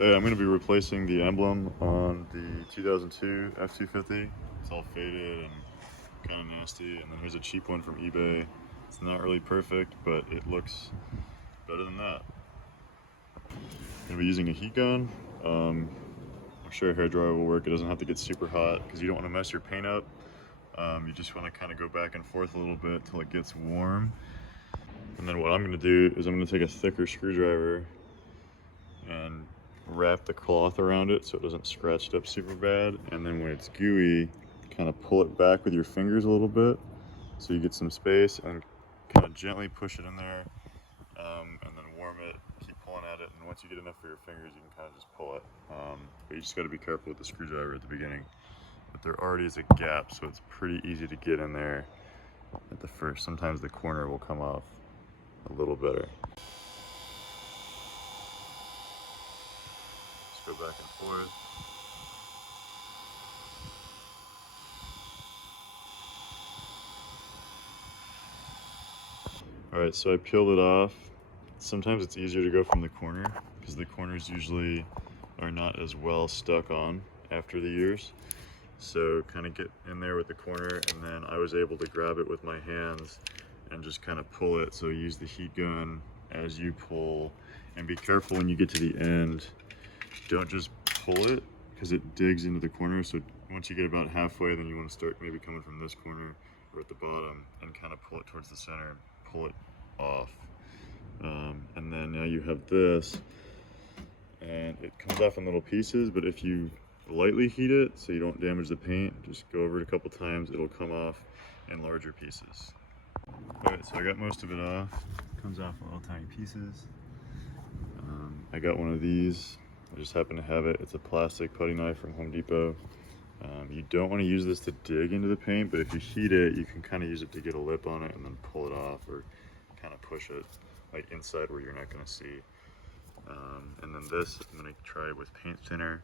Hey, I'm going to be replacing the emblem on the 2002 F250. It's all faded and kind of nasty. And then here's a cheap one from eBay. It's not really perfect, but it looks better than that. I'm going to be using a heat gun. I'm sure a hairdryer will work. It doesn't have to get super hot because you don't want to mess your paint up. You just want to kind of go back and forth a little bit till it gets warm. And then what I'm going to do is I'm going to take a thicker screwdriver and wrap the cloth around it so it doesn't scratch it up super bad. And then when it's gooey, kind of pull it back with your fingers a little bit so you get some space, and kind of gently push it in there, and then warm it, keep pulling at it, and once you get enough for your fingers you can kind of just pull it. But you just got to be careful with the screwdriver at the beginning. But there already is a gap, so it's pretty easy to get in there at the first. Sometimes the corner will come off a little better. Just go back and forth. All right, so I peeled it off. Sometimes it's easier to go from the corner because the corners usually are not as well stuck on after the years. So kind of get in there with the corner, and then I was able to grab it with my hands and just kind of pull it. So use the heat gun as you pull, and be careful when you get to the end. Don't just pull it because it digs into the corner. So once you get about halfway, then you want to start maybe coming from this corner or at the bottom and kind of pull it towards the center and pull it off. And then now you have this, and it comes off in little pieces, but if you lightly heat it so you don't damage the paint, just go over it a couple times, it'll come off in larger pieces. Alright, so I got most of it off. It comes off in little tiny pieces. I got one of these. I just happen to have it. It's a plastic putty knife from Home Depot. You don't want to use this to dig into the paint, but if you heat it, you can kind of use it to get a lip on it and then pull it off, or kind of push it like inside where you're not going to see. And then this, I'm going to try it with paint thinner,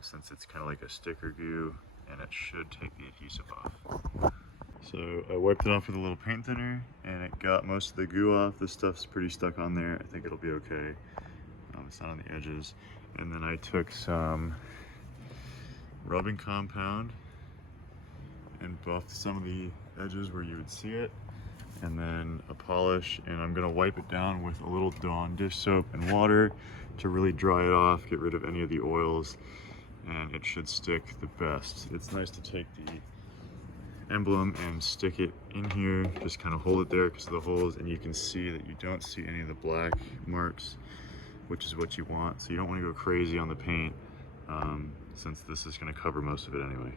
since it's kind of like a sticker goo, and it should take the adhesive off. So I wiped it off with a little paint thinner, and it got most of the goo off. This stuff's pretty stuck on there. I think it'll be okay. It's not on the edges. And then I took some rubbing compound and buffed some of the edges where you would see it, and then a polish, and I'm gonna wipe it down with a little Dawn dish soap and water to really dry it off, get rid of any of the oils, and it should stick the best. It's nice to take the emblem and stick it in here, just kind of hold it there because of the holes, and you can see that you don't see any of the black marks, which is what you want. So you don't want to go crazy on the paint, since this is going to cover most of it anyway.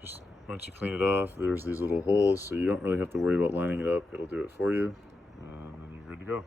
Just once you clean it off, there's these little holes, so you don't really have to worry about lining it up. It'll do it for you, and then you're good to go.